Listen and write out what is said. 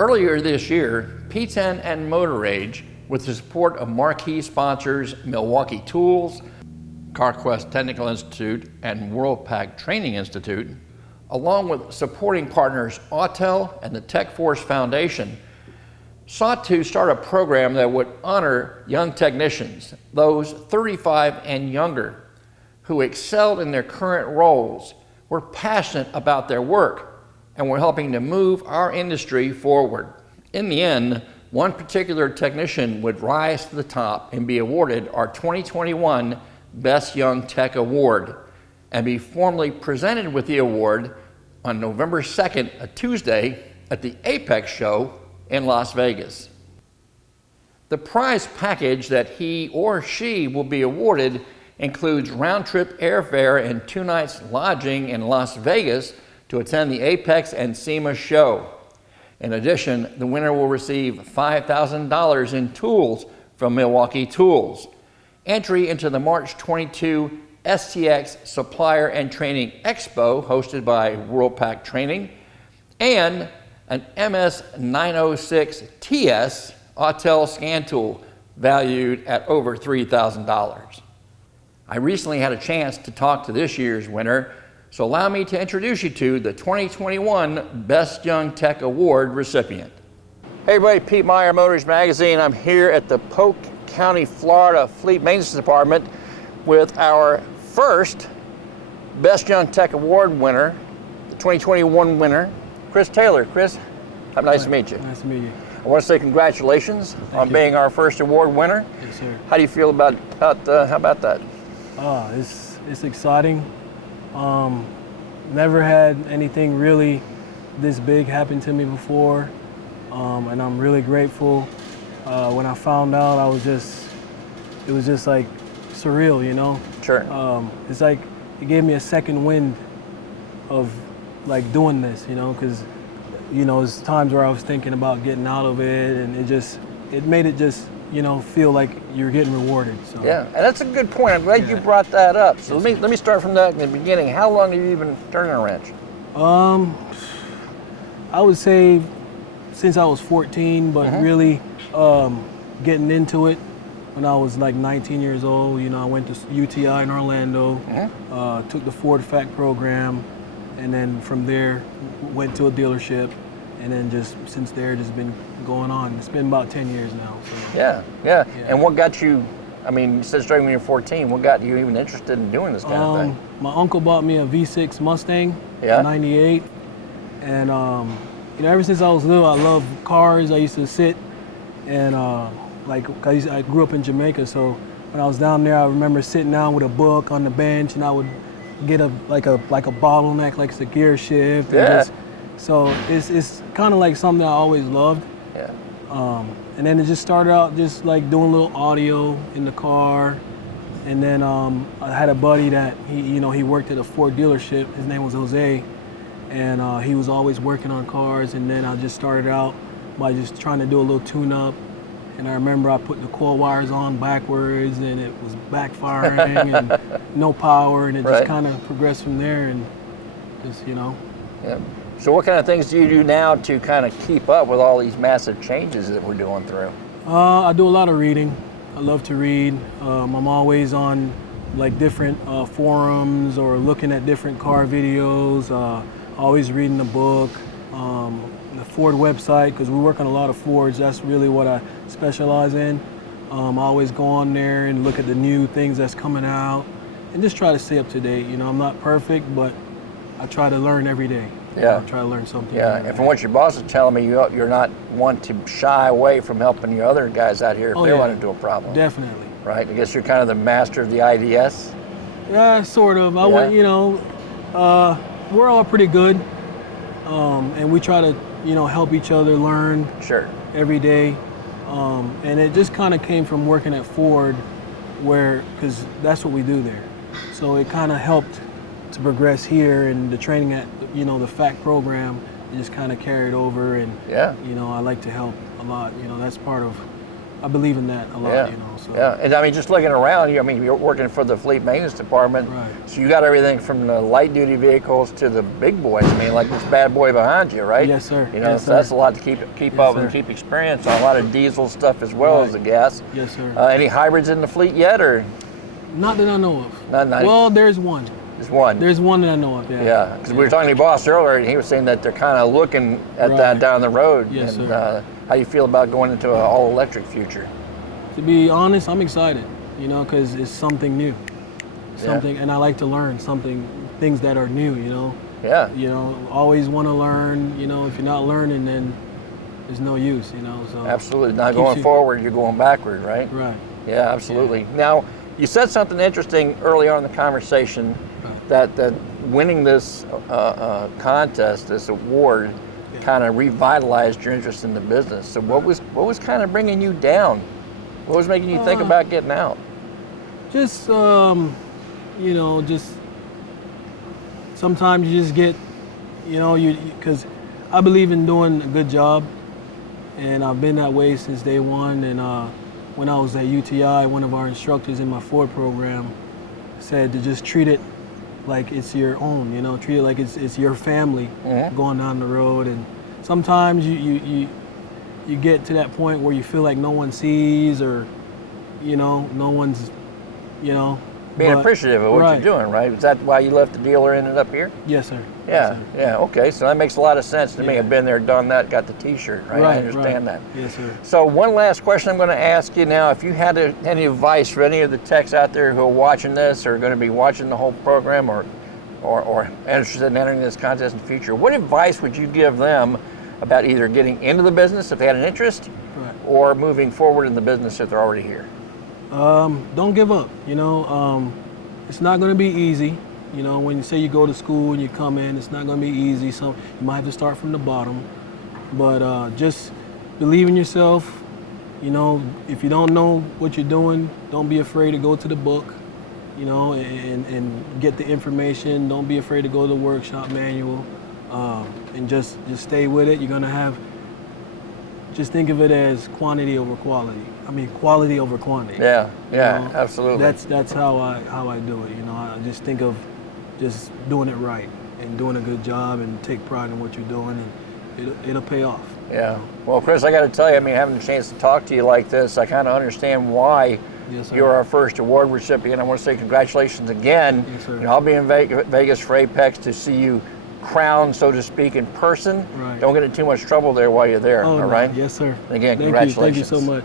Earlier this year, P10 and Motor Rage, with the support of marquee sponsors Milwaukee Tools, CarQuest Technical Institute, and WorldPac Training Institute, along with supporting partners Autel and the TechForce Foundation, sought to start a program that would honor young technicians, those 35 and younger, who excelled in their current roles, were passionate about their work, and were helping to move our industry forward. In the end, one particular technician would rise to the top and be awarded our 2021 Best Young Tech Award, and be formally presented with the award on November 2nd, a Tuesday, at the Apex Show in Las Vegas. The prize package that he or she will be awarded includes round-trip airfare and 2 nights lodging in Las Vegas to attend the Apex and SEMA show. In addition, the winner will receive $5,000 in tools from Milwaukee Tools, entry into the March 22 STX Supplier and Training Expo hosted by WorldPac Training, and an MS-906 TS Autel scan tool valued at over $3,000. I recently had a chance to talk to this year's winner, so allow me to introduce you to the 2021 Best Young Tech Award recipient. Hey everybody, Pete Meyer, Motors Magazine. I'm here at the Polk County, Florida Fleet Maintenance Department with our first Best Young Tech Award winner, the 2021 winner, Chris Taylor. Chris, nice to meet you. Nice to meet you. I want to say congratulations on being our first award winner. Yes, sir. How do you feel about how about that? It's exciting. Never had anything really this big happen to me before, and I'm really grateful. When I found out, it was just like surreal, you know? Sure. It's like it gave me a second wind of like doing this, you know, because, you know, there's times where I was thinking about getting out of it, and it made it just, you know, feel like you're getting rewarded. So. Yeah, and that's a good point. I'm glad you brought that up. So let me start from that in the beginning. How long have you been turning a wrench? I would say since I was 14, but really getting into it when I was like 19 years old. You know, I went to UTI in Orlando, took the Ford FAC program, and then from there went to a dealership, and then just since there just been going on. It's been about 10 years now. So. Yeah. And what got you, I mean, you said starting when you were 14, what got you even interested in doing this kind of thing? My uncle bought me a V6 Mustang in '98, and you know, ever since I was little, I loved cars. I used to sit and I grew up in Jamaica, so when I was down there, I remember sitting down with a book on the bench, and I would get a bottleneck, like it's a gear shift. And so it's kind of like something I always loved. Yeah. And then it just started out just like doing a little audio in the car, and then I had a buddy that he worked at a Ford dealership. His name was Jose, and he was always working on cars. And then I just started out by just trying to do a little tune-up. And I remember I put the coil wires on backwards, and it was backfiring and no power, and it just kind of progressed from there, and just, you know. Yeah. So what kind of things do you do now to kind of keep up with all these massive changes that we're going through? I do a lot of reading. I love to read. I'm always on like different forums or looking at different car videos, always reading a book. The Ford website, because we work on a lot of Fords, that's really what I specialize in. I always go on there and look at the new things that's coming out and just try to stay up to date. You know, I'm not perfect, but I try to learn every day. Yeah. I try to learn something. Yeah, and from what your boss is telling me, you're not one to shy away from helping your other guys out here if they run into a problem. Definitely. Right? I guess you're kind of the master of the IDS? Yeah, sort of. You know, we're all pretty good, and we try to, you know, help each other learn every day. And it just kind of came from working at Ford, because that's what we do there. So it kind of helped to progress here, and the training at, you know, the FAC program, it just kind of carried over. And, you know, I like to help a lot. You know, that's part of I believe in that a lot. Yeah. You know. So. Yeah, and I mean, just looking around, I mean, you're working for the fleet maintenance department, Right. so you got everything from the light duty vehicles to the big boys. I mean, like this bad boy behind you, right? Yes, sir. You know, Yes, so that's sir. a lot to keep Yes, up and sir. keep experience on. A lot of diesel stuff as well as the Right. gas. Yes, sir. Any hybrids in the fleet yet, or Not that I know of. not Well, there's one. just one? There's one that I know of. Yeah. Yeah, because we were talking to your boss earlier, and he was saying that they're kind of looking at that Right. down the road. Yes, and sir. How you feel about going into an all-electric future? To be honest, I'm excited. You know, because it's something new. Something, and I like to learn things that are new. You know. Yeah. You know, always want to learn. You know, if you're not learning, then there's no use. You know. So. Absolutely. Not keeps going you- forward, you're going backward, right? Right. Yeah, absolutely. Now, you said something interesting early on in the conversation that winning this contest, this award, kind of revitalized your interest in the business. So what was kind of bringing you down? What was making you think about getting out? Just you know, just sometimes you just get, you know, because I believe in doing a good job, and I've been that way since day one. And when I was at UTI, one of our instructors in my Ford program said to just treat it like it's your own, you know, treat it like it's your family going down the road. And sometimes you get to that point where you feel like no one sees, or you know, no one's, you know, Being but- appreciative of what right. you're doing, right? Is that why you left the dealer and ended up here? Yes, sir. Yeah, Yes, sir. yeah, okay. So that makes a lot of sense to me. Yeah. I've been there, done that, got the T-shirt, right? I understand that. Yes, sir. So one last question I'm going to ask you now. If you had any advice for any of the techs out there who are watching this or are going to be watching the whole program or interested in entering this contest in the future, what advice would you give them about either getting into the business if they had an interest Right. or moving forward in the business if they're already here? Don't give up. You know, it's not going to be easy. You know, when you say you go to school and you come in, it's not going to be easy. So you might have to start from the bottom. But just believe in yourself. You know, if you don't know what you're doing, don't be afraid to go to the book. You know, and get the information. Don't be afraid to go to the workshop manual, and just stay with it. You're going to have. Just think of it as quantity over quality. I mean, quality over quantity. Yeah, yeah, You know, absolutely. That's how I do it. You know, I just think of just doing it right and doing a good job and take pride in what you're doing, and it'll pay off. Yeah. Well, Chris, I got to tell you, I mean, having a chance to talk to you like this, I kind of understand why Yes, sir. you're our first award recipient. I want to say congratulations again. Yes, sir. You know, I'll be in Vegas for Apex to see you crowned, so to speak, in person. Right. Don't get in too much trouble there while you're there. Oh, all no. right. Yes, sir. Again, Thank you. Thank you congratulations. so much.